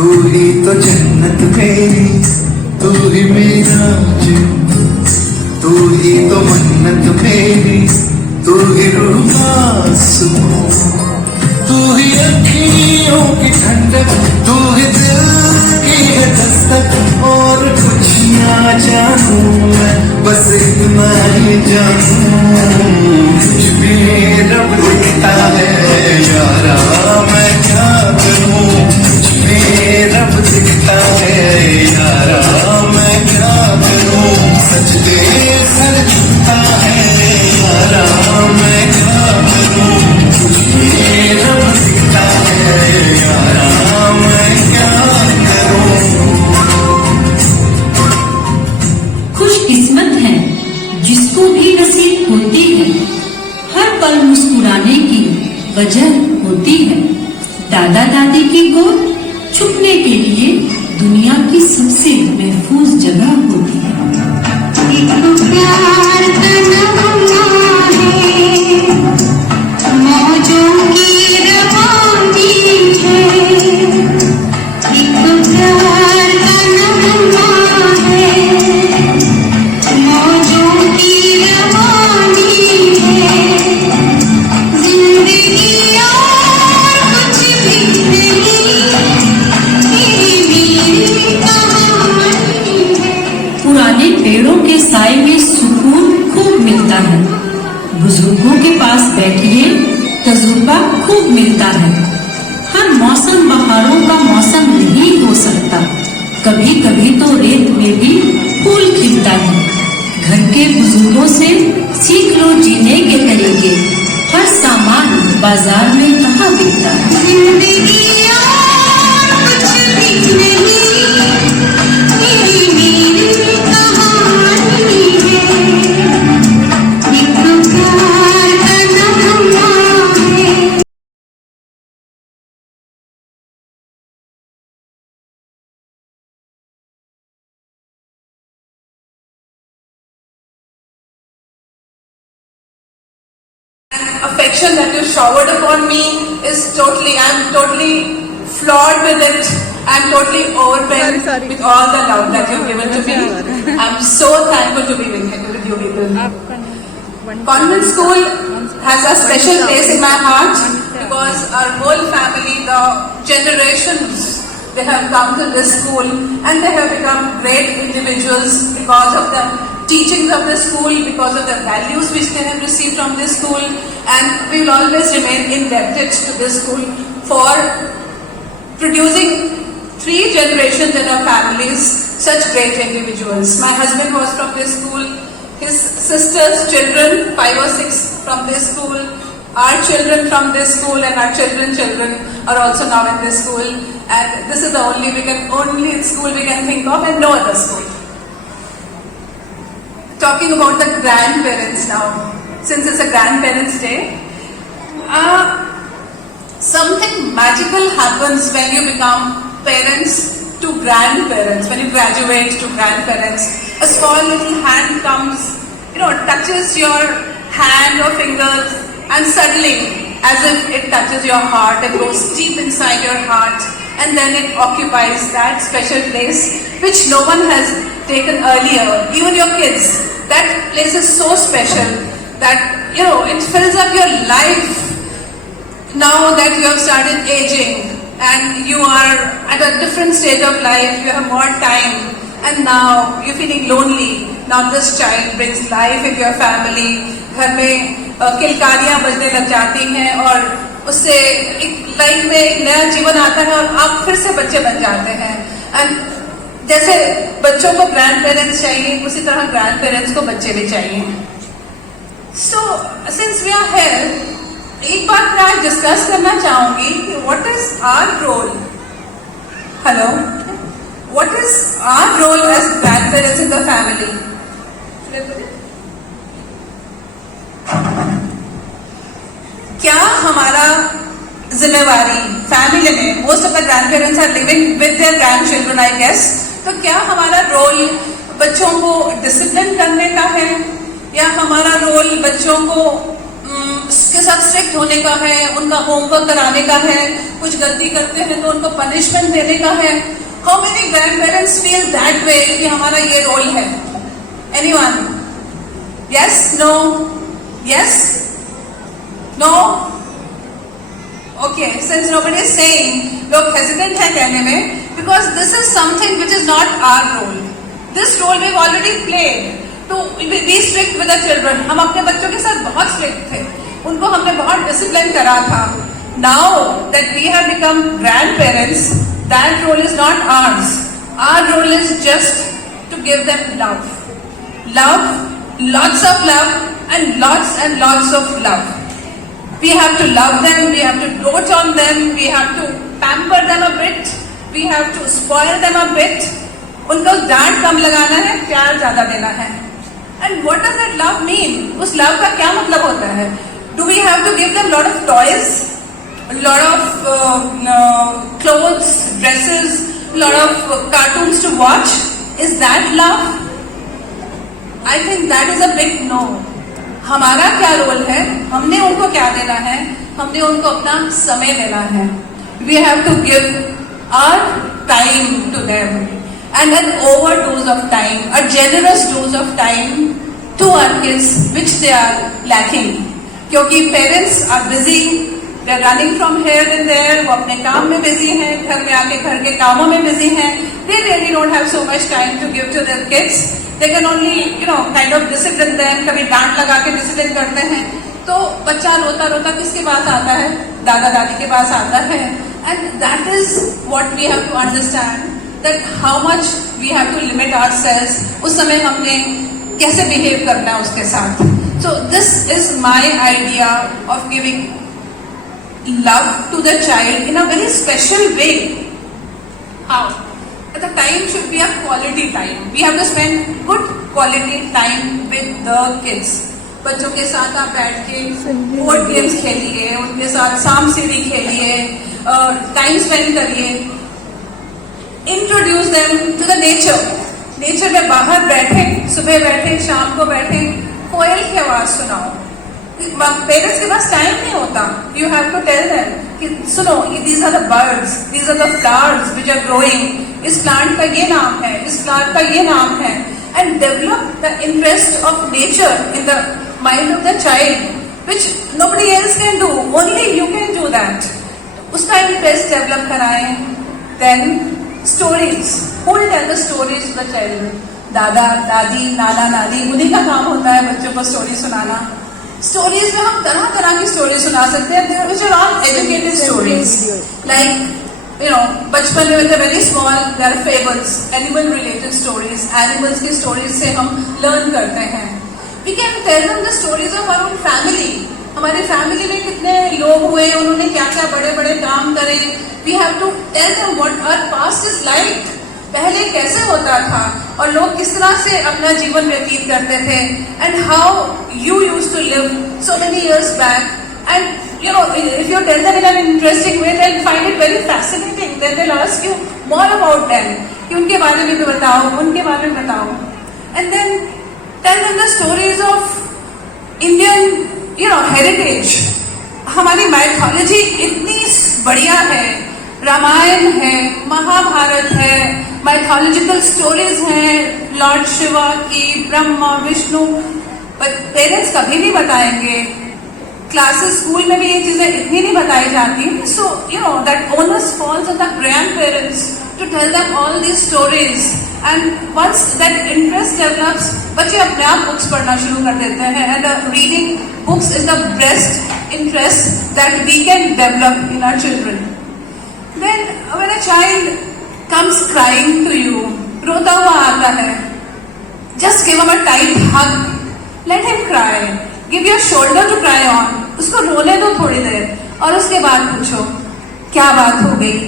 तू ही तो जन्नत मेरी, तू ही मेरा जन्नत, तू ही तो मन्नत मेरी, तू ही रूह का सुकून, तू ही अखियों की ठंडक, तू ही दिल की है दस्तक। और कुछ ना जानूं मैं, बस इतना ही जानूं, कुछ भी रब दिखता है यारा, मैं क्या करूं। कुछ भी रब दिखता है यारा, मैं क्या करूं। सच दे सर झुकता है यारा, मैं क्या करूं। कुछ भी रब दिखता है यारा, मैं क्या करूं। खुशकिस्मत है जिसको भी नसीब होती है, हर पल मुस्कुराने की वजह होती है। दादा दादी की गोद छुपने के लिए दुनिया की सबसे महफूज जगह होती है। प्यार का नगमा है, मौजों की रवानी है। एक प्यार का नगमा है, मौजों की रवानी है। जिंदगी और कुछ भी नहीं, मेरी कहानी है। पुराने पेड़ों के साए में सुकून खूब मिलता है, बुजुर्गों के पास बैठिए तजुर्बा खूब मिलता है। हर मौसम बहारों का मौसम नहीं हो सकता, कभी कभी तो रेत में भी फूल खिलता है। घर के बुजुर्गों से सीख लो जीने के तरीके, हर सामान बाजार में कहाँ बिकता है। जिंदगी और कुछ भी नहीं, मेरी कहानी है। एक प्यार का नगमा है। Affection that you showered upon me is I'm totally floored with it. I'm totally overwhelmed with all the love that you've given to me. I'm so thankful to be with you people. Convent school has a special place in my heart because our whole family, the generations, they have come to this school and they have become great individuals because of the teachings of the school, because of the values which they have received from this school, and we will always remain indebted to this school for producing 3 generations in our families, such great individuals. My husband was from this school, his sister's children, 5 or 6 from this school, our children from this school, and our children are also now in this school, and this is the only school we can think of, and no other school. Talking about the grandparents now, since it's a grandparents' day, something magical happens when you become parents to grandparents, when you graduate to grandparents. A small little hand comes, touches your hand or fingers, and suddenly, as if it touches your heart and goes deep inside your heart, and then it occupies that special place which no one has taken earlier, even your kids. That place is so special that, it fills up your life now that you have started aging and you are at a different stage of life, you have more time, and now you're feeling lonely. Now this child brings life into your family. घर में किलकारियां बजने लग जाती हैं और उससे एक लाइफ में एक नया जीवन आता है और आप फिर से बच्चे बन जाते हैं। एंड जैसे बच्चों को ग्रैंड पेरेंट्स चाहिए, उसी तरह ग्रैंड पेरेंट्स को बच्चे भी चाहिए। So since we are here, एक बात मैं आज डिस्कस करना चाहूंगी कि what is our role, what is our role as grandparents in the family. क्या हमारा जिम्मेवारी फैमिली में, most of the grandparents are living with their grandchildren I guess, तो क्या हमारा रोल बच्चों को डिसिप्लिन करने का है या हमारा रोल बच्चों को उनके साथ स्ट्रिक्ट होने का है, उनका होमवर्क कराने का है, कुछ गलती करते हैं तो उनको पनिशमेंट देने का है. How many grandparents feel that way कि हमारा ये रोल है? Anyone? Yes? No? Yes? No? Okay, since nobody is saying, लोग हेजिटेंट है कहने में, because this is something which is not our role. This role we have already played to be strict with the children. हम अपने बच्चों के साथ बहुत स्ट्रिक्ट थे, उनको हमने बहुत डिसिप्लिन करा था. Now that we have become grandparents, that role is not ours. Our role is just to give them love. Love, lots of love, and lots of love. We have to love them, we have to dote on them, we have to pamper them a bit, we have to spoil them a bit. उनको डांट कम लगाना है, प्यार ज्यादा देना है. And what does that love mean? उस love का क्या मतलब होता है? Do we have to give them lot of toys, lot of clothes, dresses, lot of cartoons to watch? Is that love? I think that is a big no. हमारा क्या रोल है? हमने उनको क्या देना है? हमने उनको अपना समय देना है. We have to give our time to them, and an overdose of time, a generous dose of time to our kids, which they are lacking. क्योंकि parents are busy, they are running from here and there. वो अपने काम में busy हैं, घर में आके घर के कामों में busy हैं. They really don't have so much time to give to their kids. They can only, kind of discipline them. कभी डांट लगा के डिसिप्लिन करते हैं, तो बच्चा रोता रोता किसके पास आता है? दादा दादी के पास आता है. And that is what we have to understand, that how much we have to limit ourselves. उस समय हमने कैसे behave करना है उसके साथ. So this is my idea of giving love to the child in a very special way. How? The time should be a quality time. We have to spend good quality time with the kids. बच्चों के साथ आप बैठ के board games खेलिए, उनके साथ सांप सीढ़ी खेलिए, टाइम स्पेंड करिए. Introduce them to the nature. Nature में बाहर बैठे, सुबह बैठे, शाम को बैठे, कोयल की आवाज सुनाओ. पेरेंट्स के पास टाइम नहीं होता. You have to tell them कि सुनो, these are the birds, these are the flowers which are growing. इस प्लांट का ये नाम है, इस प्लांट का ये नाम है. And develop the interest of nature in the mind of the child, which nobody else can do, only you can do that. उसका इंटरेस्ट डेवलप कराएं. Then stories, who will tell the stories to the child? दादा दादी, नाना नानी, उन्हीं का काम होता है बच्चों को स्टोरी सुनाना. स्टोरीज में हम तरह तरह की स्टोरी सुना सकते हैं, which are all educated stories. Like बचपन में थे very small, there are fables, animal related stories. Animals की स्टोरीज से हम लर्न करते हैं. We can tell them the stories of our own family. हमारी फैमिली में कितने लोग हुए, उन्होंने क्या क्या बड़े बड़े काम करे. We have to tell them what our past is like. पहले कैसे होता था और लोग किस तरह से अपना जीवन व्यतीत करते थे. And how you used to live so many years back. And if you tell them in an interesting way, they'll find it very fascinating. Then they'll ask you more about them. कि उनके बारे में भी बताओ, उनके बारे में बताओ. And then tell them the stories of Indian, heritage. हमारी mythology इतनी बढ़िया है. रामायण है, महाभारत है, mythological stories हैं, लॉर्ड शिवा की, ब्रह्मा, विष्णु. But parents कभी नहीं बताएंगे. क्लासेस स्कूल में भी ये चीजें इतनी नहीं बताई जाती. So that onus falls on the grandparents to tell them all these stories. And once that interest develops, बच्चे अपने आप बुक्स पढ़ना शुरू कर देते हैं. And reading books is the best interest that we can develop in our children. Then when a child comes crying to you, रोता हुआ आता है, just give him a tight hug, let him cry. Give your shoulder to cry on. उसको रोने दो थोड़ी देर, और उसके बाद पूछो क्या बात हो गई.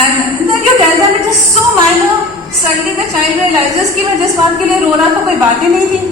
And then you tell them it is so minor. Suddenly the child realizes कि मैं जिस बात के लिए रो रहा था कोई बात ही नहीं थी.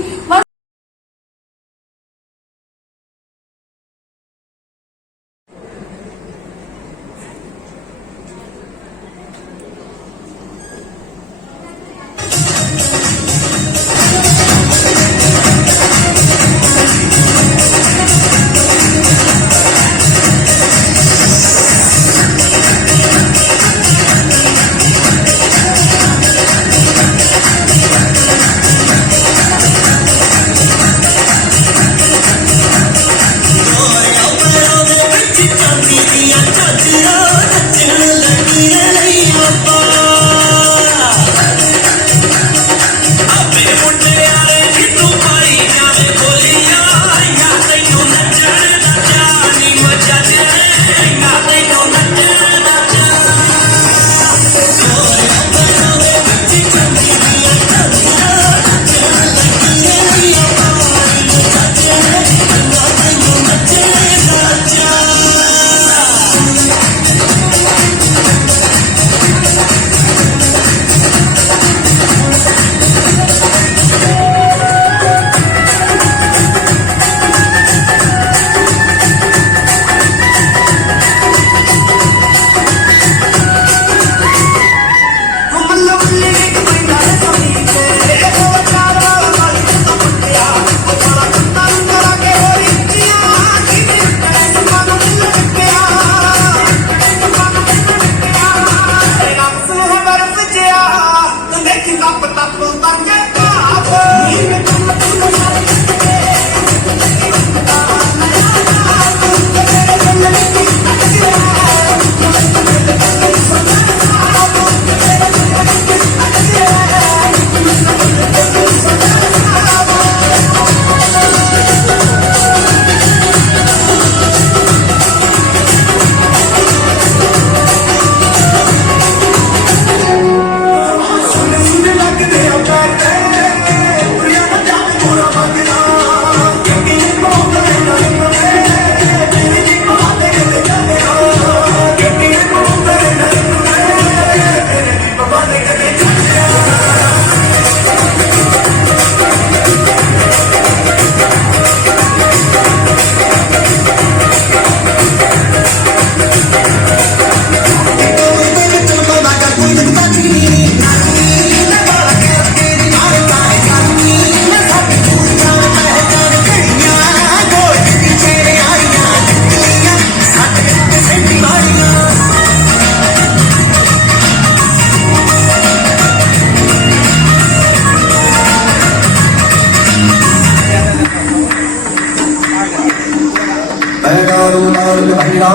चल भैया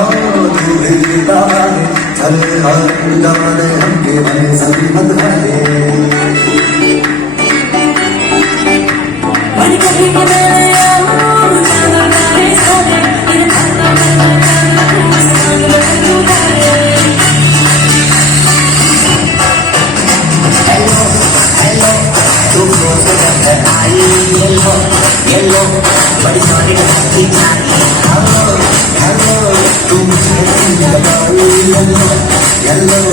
तू भेजता है चल हर जाने हमके बने सभी मत है बड़ी सोने का हेलो तुम येलो